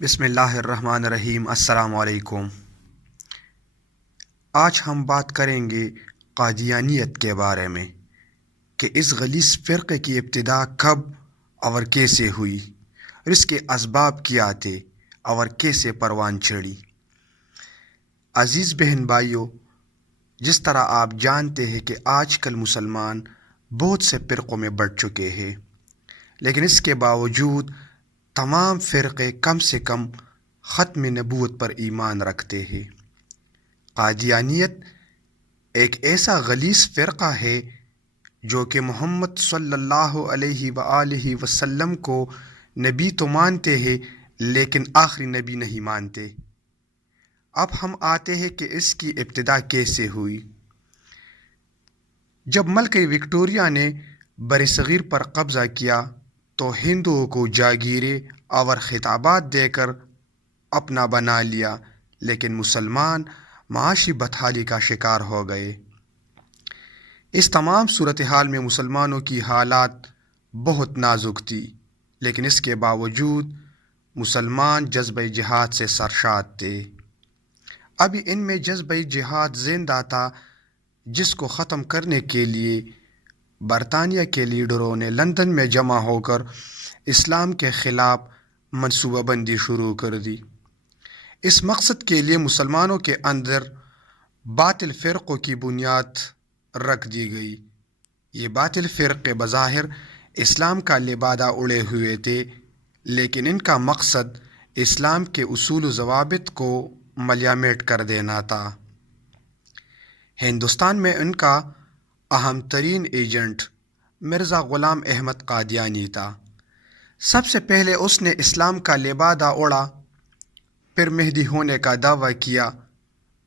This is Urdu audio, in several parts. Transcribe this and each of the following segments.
بسم اللہ الرحمن الرحیم۔ السلام علیکم۔ آج ہم بات کریں گے قادیانیت کے بارے میں کہ اس غلیظ فرقے کی ابتدا کب اور کیسے ہوئی اور اس کے اسباب کیا تھے اور کیسے پروان چڑھی۔ عزیز بہن بھائیوں، جس طرح آپ جانتے ہیں کہ آج کل مسلمان بہت سے فرقوں میں بڑھ چکے ہیں، لیکن اس کے باوجود تمام فرقے کم سے کم ختم نبوت پر ایمان رکھتے ہیں۔ قادیانیت ایک ایسا غلیظ فرقہ ہے جو کہ محمد صلی اللہ علیہ وآلہ وسلم کو نبی تو مانتے ہیں لیکن آخری نبی نہیں مانتے۔ اب ہم آتے ہیں کہ اس کی ابتدا کیسے ہوئی۔ جب ملکہ وکٹوریہ نے برصغیر پر قبضہ کیا تو ہندوؤں کو جاگیریں اور خطابات دے کر اپنا بنا لیا، لیکن مسلمان معاشی بدحالی کا شکار ہو گئے۔ اس تمام صورتحال میں مسلمانوں کی حالات بہت نازک تھی، لیکن اس کے باوجود مسلمان جذبہ جہاد سے سرشار تھے۔ ابھی ان میں جذبہ جہاد زندہ تھا، جس کو ختم کرنے کے لیے برطانیہ کے لیڈروں نے لندن میں جمع ہو کر اسلام کے خلاف منصوبہ بندی شروع کر دی۔ اس مقصد کے لیے مسلمانوں کے اندر باطل فرقوں کی بنیاد رکھ دی گئی۔ یہ باطل فرقے بظاہر اسلام کا لبادہ اڑے ہوئے تھے، لیکن ان کا مقصد اسلام کے اصول و ضوابط کو ملیامٹ کر دینا تھا۔ ہندوستان میں ان کا اہم ترین ایجنٹ مرزا غلام احمد قادیانی تھا۔ سب سے پہلے اس نے اسلام کا لبادہ اوڑھا، پھر مہدی ہونے کا دعویٰ کیا،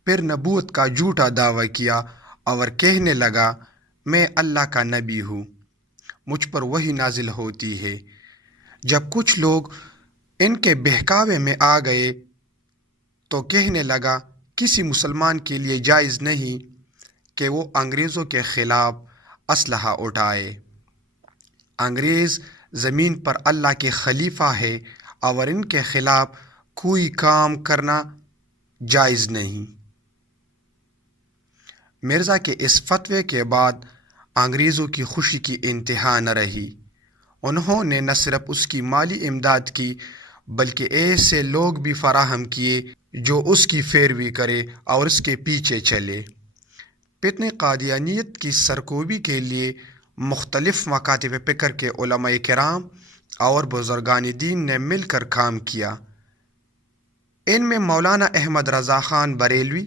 پھر نبوت کا جھوٹا دعویٰ کیا اور کہنے لگا میں اللہ کا نبی ہوں، مجھ پر وحی نازل ہوتی ہے۔ جب کچھ لوگ ان کے بہکاوے میں آ گئے تو کہنے لگا کسی مسلمان کے لیے جائز نہیں کہ وہ انگریزوں کے خلاف اسلحہ اٹھائے۔ انگریز زمین پر اللہ کے خلیفہ ہے اور ان کے خلاف کوئی کام کرنا جائز نہیں۔ مرزا کے اس فتوے کے بعد انگریزوں کی خوشی کی انتہا نہ رہی۔ انہوں نے نہ صرف اس کی مالی امداد کی بلکہ ایسے لوگ بھی فراہم کیے جو اس کی پیروی کرے اور اس کے پیچھے چلے۔ فتنہ قادیانیت کی سرکوبی کے لیے مختلف مکاتب فکر کے علماء کرام اور بزرگان دین نے مل کر کام کیا۔ ان میں مولانا احمد رضا خان بریلوی،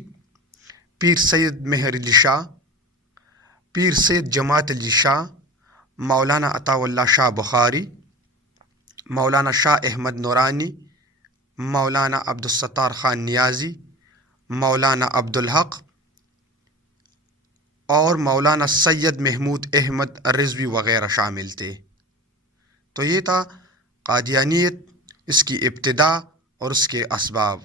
پیر سید مہر علی شاہ، پیر سید جماعت علی شاہ، مولانا عطا اللہ شاہ بخاری، مولانا شاہ احمد نورانی، مولانا عبدالستار خان نیازی، مولانا عبدالحق اور مولانا سید محمود احمد رضوی وغیرہ شامل تھے۔ تو یہ تھا قادیانیت، اس کی ابتدا اور اس کے اسباب۔